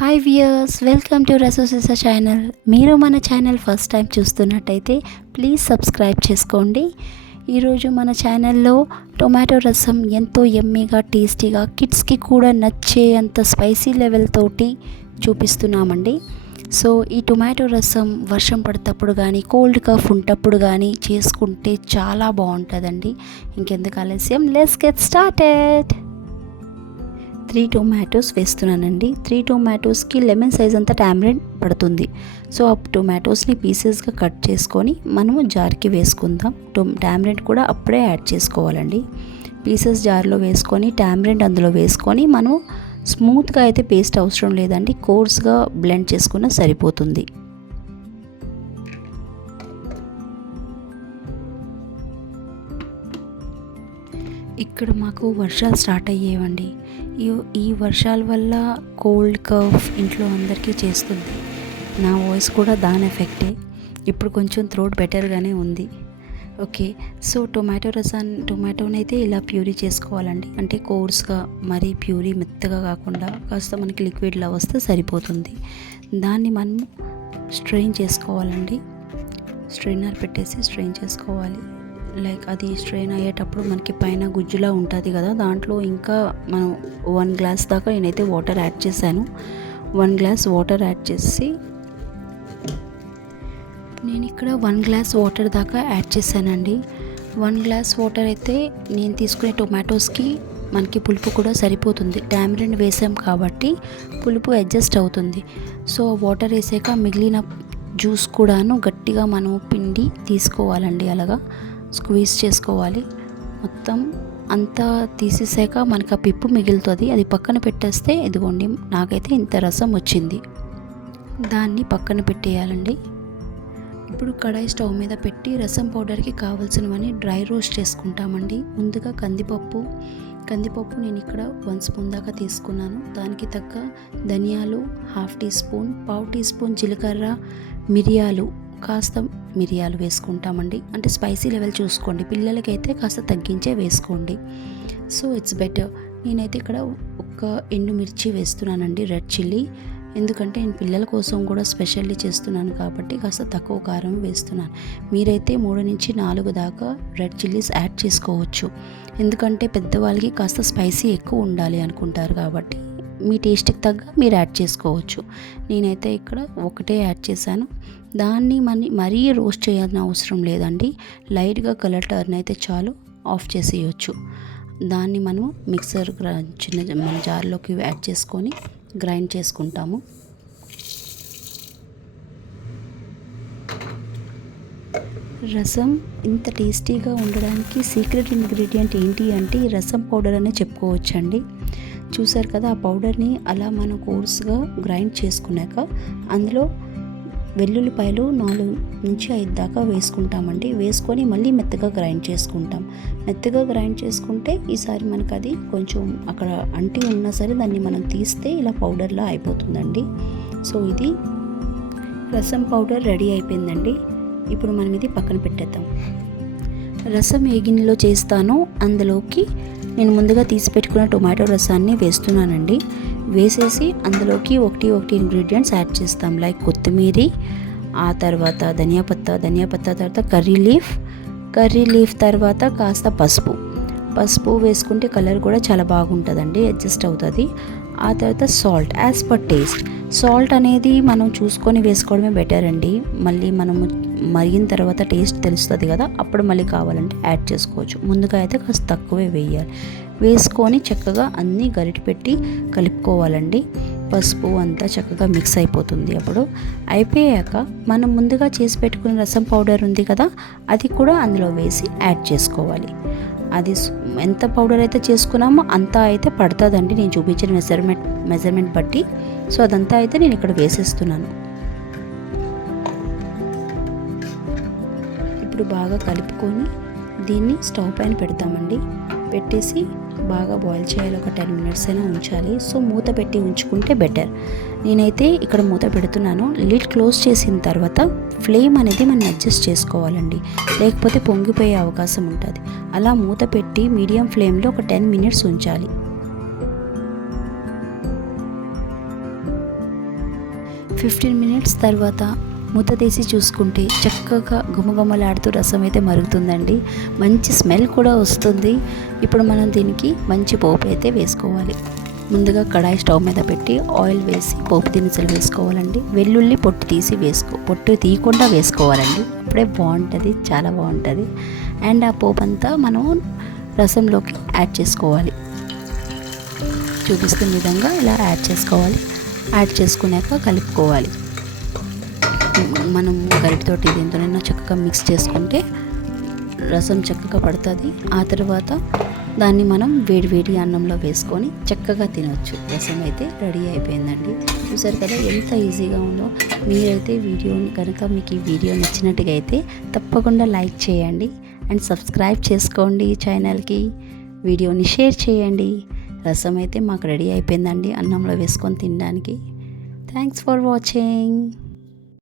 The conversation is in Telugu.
Hi viewers, welcome to Rasosisa channel. మీరు మన ఛానల్ ఫస్ట్ టైం చూస్తున్నట్టయితే ప్లీజ్ సబ్స్క్రైబ్ చేసుకోండి. ఈరోజు మన ఛానల్లో టొమాటో రసం ఎంతో యమ్మీగా టేస్టీగా కిడ్స్కి కూడా నచ్చే అంత స్పైసీ లెవెల్ తోటి చూపిస్తున్నామండి. సో ఈ టొమాటో రసం వర్షం పడేటప్పుడు కానీ కోల్డ్ కఫ్ ఉంటప్పుడు కానీ చేసుకుంటే చాలా బాగుంటుందండి. ఇంకెందుకు ఆలస్యం, లెట్స్ గెట్ స్టార్టెడ్. 3 టొమాటోస్ వేస్తున్నానండి. 3 టొమాటోస్కి లెమన్ సైజ్ అంతా టామరిన్ పడుతుంది. సో ఆ టొమాటోస్ని పీసెస్గా కట్ చేసుకొని మనము జార్కి వేసుకుందాం. టామరిన్ కూడా అప్పుడే యాడ్ చేసుకోవాలండి. పీసెస్ జార్లో వేసుకొని టామరిన్ అందులో వేసుకొని మనం స్మూత్గా అయితే పేస్ట్ అవసరం లేదండి, కోర్స్గా బ్లెండ్ చేసుకున్న సరిపోతుంది. ఇక్కడ మాకు వర్షాలు స్టార్ట్ అయ్యేవండి. ఈ వర్షాల వల్ల కోల్డ్ కఫ్ ఇంట్లో అందరికీ చేస్తుంది. నా వాయిస్ కూడా దాని ఎఫెక్టే. ఇప్పుడు కొంచెం థ్రోట్ బెటర్గానే ఉంది. ఓకే, సో టొమాటోనైతే ఇలా ప్యూరీ చేసుకోవాలండి. అంటే కోర్స్గా మరీ ప్యూరీ మెత్తగా కాకుండా కాస్త మనకి లిక్విడ్లా వస్తే సరిపోతుంది. దాన్ని మనం స్ట్రెయిన్ చేసుకోవాలండి. స్ట్రెయినర్ పెట్టేసి స్ట్రెయిన్ చేసుకోవాలి. లైక్ అది స్ట్రెయిన్ అయ్యేటప్పుడు మనకి పైన గుజ్జులా ఉంటుంది కదా, దాంట్లో ఇంకా మనం 1 గ్లాస్ దాకా నేనైతే వాటర్ యాడ్ చేశాను. 1 గ్లాస్ వాటర్ యాడ్ చేసి నేను ఇక్కడ 1 గ్లాస్ వాటర్ దాకా యాడ్ చేశానండి. 1 గ్లాస్ వాటర్ అయితే నేను తీసుకునే టొమాటోస్కి మనకి పులుపు కూడా సరిపోతుంది. టామరిన్ వేసాం కాబట్టి పులుపు అడ్జస్ట్ అవుతుంది. సో వాటర్ వేసాక మిగిలిన జ్యూస్ కూడాను గట్టిగా మనం పిండి తీసుకోవాలండి. అలాగా స్క్వీజ్ చేసుకోవాలి. మొత్తం అంతా తీసేసాక మనకు ఆ పిప్పు మిగులుతుంది. అది పక్కన పెట్టేస్తే ఇదిగోండి, నాకైతే ఇంత రసం వచ్చింది. దాన్ని పక్కన పెట్టేయాలండి. ఇప్పుడు కడాయి స్టవ్ మీద పెట్టి రసం పౌడర్కి కావాల్సినవన్నీ డ్రై రోస్ట్ చేసుకుంటామండి. ముందుగా కందిపప్పు నేను ఇక్కడ 1 స్పూన్ దాకా తీసుకున్నాను. దానికి తగ్గ ధనియాలు 1/2 టీ స్పూన్, 1/2 టీ స్పూన్ జీలకర్ర, కాస్త మిరియాలు వేసుకుంటామండి. అంటే స్పైసీ లెవెల్ చూసుకోండి, పిల్లలకైతే కాస్త తగ్గించే వేసుకోండి. So it's better. నేనైతే ఇక్కడ ఒక ఎండుమిర్చి వేస్తున్నానండి, రెడ్ చిల్లీ. ఎందుకంటే నేను పిల్లల కోసం కూడా స్పెషల్లీ చేస్తున్నాను కాబట్టి కాస్త తక్కువ కారం వేస్తున్నాను. మీరైతే 3 నుంచి 4 దాకా రెడ్ చిల్లీస్ యాడ్ చేసుకోవచ్చు. ఎందుకంటే పెద్దవాళ్ళకి కాస్త స్పైసీ ఎక్కువ ఉండాలి అనుకుంటారు కాబట్టి మీ టేస్ట్కి తగ్గ మీరు యాడ్ చేసుకోవచ్చు. నేనైతే ఇక్కడ ఒకటే యాడ్ చేశాను. దాన్ని మరీ రోస్ట్ చేయాల్సిన అవసరం లేదండి. లైట్గా కలర్ టర్న్ అయితే చాలు, ఆఫ్ చేసేయచ్చు. దాన్ని మనము మిక్సర్ మన జార్లోకి యాడ్ చేసుకొని గ్రైండ్ చేసుకుంటాము. రసం ఇంత టేస్టీగా ఉండడానికి సీక్రెట్ ఇంగ్రీడియంట్ ఏంటి అంటే ఈ రసం పౌడర్ అనే చెప్పుకోవచ్చండి. చూసారు కదా, ఆ పౌడర్ని అలా మనం కోర్స్గా గ్రైండ్ చేసుకున్నాక అందులో వెల్లుల్లిపాయలు 4 నుంచి 5 దాకా వేసుకుంటామండి. వేసుకొని మళ్ళీ మెత్తగా గ్రైండ్ చేసుకుంటాం. మెత్తగా గ్రైండ్ చేసుకుంటే ఈసారి మనకు అది కొంచెం అక్కడ అంటి ఉన్నా సరే దాన్ని మనం తీస్తే ఇలా పౌడర్లా అయిపోతుందండి. సో ఇది రసం పౌడర్ రెడీ అయిపోయిందండి. ఇప్పుడు మనం ఇది పక్కన పెట్టేద్దాం. రసం ఏ గిన్నెలో చేస్తానో అందులోకి నేను ముందుగా తీసి పెట్టుకున్న టొమాటో రసాన్ని వేస్తున్నానండి. వేసేసి అందులోకి ఒకటి ఇంగ్రీడియంట్స్ యాడ్ చేస్తాం. లైక్ కొత్తిమీర, ఆ తర్వాత ధనియా పత్తా తర్వాత కర్రీ లీఫ్ తర్వాత కాస్త పసుపు వేసుకుంటే కలర్ కూడా చాలా బాగుంటుందండి, అడ్జస్ట్ అవుతుంది. ఆ తర్వాత salt as per taste. Salt అనేది మనం చూసుకొని వేసుకోవడమే బెటర్ అండి. మళ్ళీ మనము మరిగిన తర్వాత టేస్ట్ తెలుస్తుంది కదా, అప్పుడు మళ్ళీ కావాలంటే యాడ్ చేసుకోవచ్చు. ముందుగా అయితే కాస్త తక్కువే వేయాలి. వేసుకొని చక్కగా అన్నీ గరిటె పెట్టి కలుపుకోవాలండి. పసుపు అంతా చక్కగా మిక్స్ అయిపోతుంది. అప్పుడు అయిపోయాక మనం ముందుగా చేసి పెట్టుకున్న రసం పౌడర్ ఉంది కదా, అది కూడా అందులో వేసి యాడ్ చేసుకోవాలి. అది ఎంత పౌడర్ అయితే చేసుకున్నామో అంతా అయితే పడుతుందండి, నేను చూపించిన మెజర్మెంట్ బట్టి. సో అదంతా అయితే నేను ఇక్కడ వేసేస్తున్నాను. ఇప్పుడు బాగా కలుపుకొని దీన్ని స్టవ్ పైన పెడతామండి. పెట్టేసి బాగా బాయిల్ చేయాలి. ఒక 10 మినిట్స్ అయినా ఉంచాలి. సో మూత పెట్టి ఉంచుకుంటే బెటర్. నేనైతే ఇక్కడ మూత పెడుతున్నాను. లిడ్ క్లోజ్ చేసిన తర్వాత ఫ్లేమ్ అనేది మనం అడ్జస్ట్ చేసుకోవాలండి, లేకపోతే పొంగిపోయే అవకాశం ఉంటుంది. అలా మూత పెట్టి మీడియం ఫ్లేమ్లో ఒక 10 మినిట్స్ ఉంచాలి. 15 మినిట్స్ తర్వాత మూత తీసి చూసుకుంటే చక్కగా గుమగుమలాడుతూ రసం అయితే మరుగుతుందండి. మంచి స్మెల్ కూడా వస్తుంది. ఇప్పుడు మనం దీనికి మంచి పోపు అయితే వేసుకోవాలి. ముందుగా కడాయి స్టవ్ మీద పెట్టి ఆయిల్ వేసి పోపు దినుసులు వేసుకోవాలండి. వెల్లుల్లి పొట్టు తీయకుండా వేసుకోవాలండి. అప్పుడే బాగుంటుంది, చాలా బాగుంటుంది. అండ్ ఆ పోపు అంతా మనం రసంలోకి యాడ్ చేసుకోవాలి. చూపిస్తున్న విధంగా ఇలా యాడ్ చేసుకోవాలి. యాడ్ చేసుకున్నాక కలుపుకోవాలి. మనం గరిటెతోటి దీంతోనైనా చక్కగా మిక్స్ చేసుకుంటే రసం చక్కగా పడుతుంది. ఆ తర్వాత దాన్ని మనం వేడి అన్నంలో వేసుకొని చక్కగా తినవచ్చు. రసం అయితే రెడీ అయిపోయిందండి. చూసారు కదా ఎంత ఈజీగా ఉందో. మీరైతే వీడియోని కనుక మీకు ఈ వీడియో నచ్చినట్టుగా అయితే తప్పకుండా లైక్ చేయండి అండ్ సబ్స్క్రైబ్ చేసుకోండి ఛానల్కి. వీడియోని షేర్ చేయండి. రసం అయితే మాకు రెడీ అయిపోయిందండి అన్నంలో వేసుకొని తినడానికి. Thanks for watching.